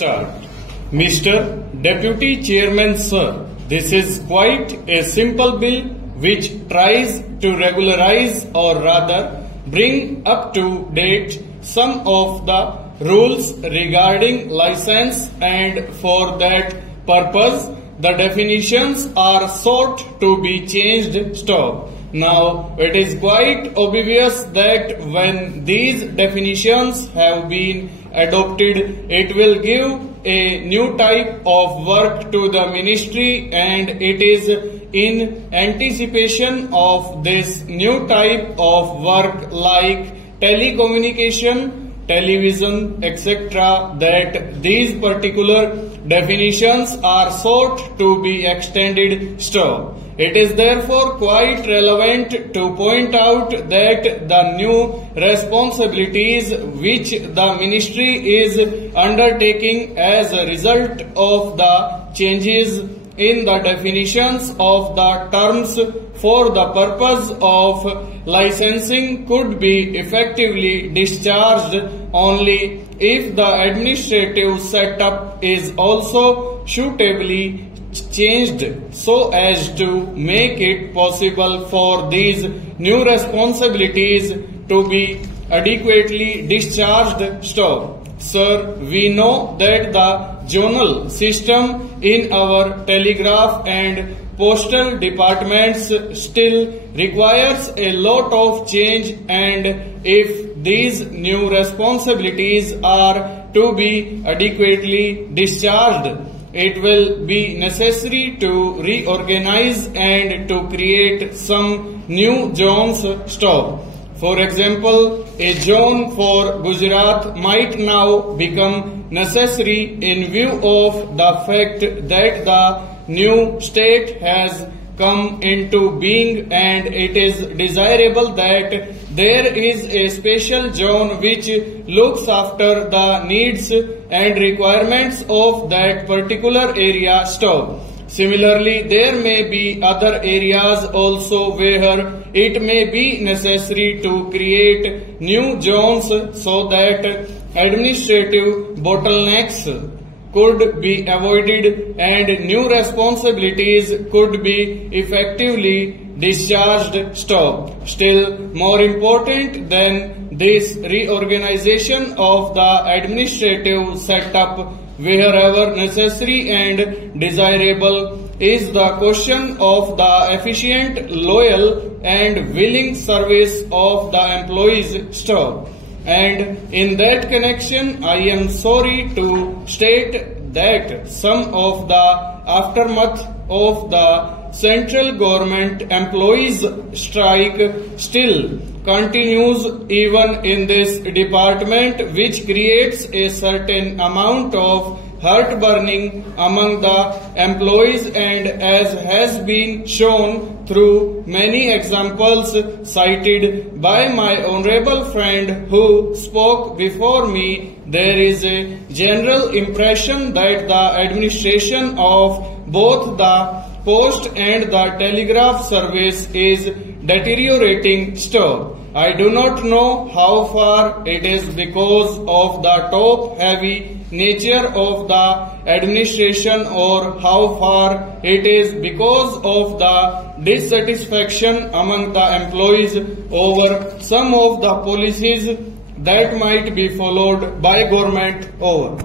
Start. Mr. Deputy Chairman Sir, this is quite a simple bill which tries to regularize or rather bring up to date some of the rules regarding license, and for that purpose the definitions are sought to be changed. Stop. Now it is quite obvious that when these definitions have been adopted, it will give a new type of work to the ministry, and it is in anticipation of this new type of work like telecommunication, television, etc., that these particular definitions are sought to be extended. Stop. It is therefore quite relevant to point out that the new responsibilities which the ministry is undertaking as a result of the changes in the definitions of the terms for the purpose of licensing could be effectively discharged only if the administrative setup is also suitably changed so as to make it possible for these new responsibilities to be adequately discharged. Stop. Sir, we know that the zonal system in our telegraph and postal departments still requires a lot of change, and if these new responsibilities are to be adequately discharged, it will be necessary to reorganize and to create some new zones. Stop. For example, a zone for Gujarat might now become necessary in view of the fact that the new state has come into being, and it is desirable that there is a special zone which looks after the needs and requirements of that particular area. Stop. Similarly, there may be other areas also where it may be necessary to create new zones so that administrative bottlenecks could be avoided and new responsibilities could be effectively discharged. Stop. Still more important than this reorganization of the administrative setup wherever necessary and desirable is the question of the efficient, loyal and willing service of the employees. Stop. And in that connection, I am sorry to state that some of the aftermath of the central government employees strike still continues even in this department, which creates a certain amount of heartburning among the employees, and as has been shown through many examples cited by my honorable friend who spoke before me, there is a general impression that the administration of both the post and the telegraph service is deteriorating. Stop. I do not know how far it is because of the top-heavy nature of the administration or how far it is because of the dissatisfaction among the employees over some of the policies that might be followed by government. Over.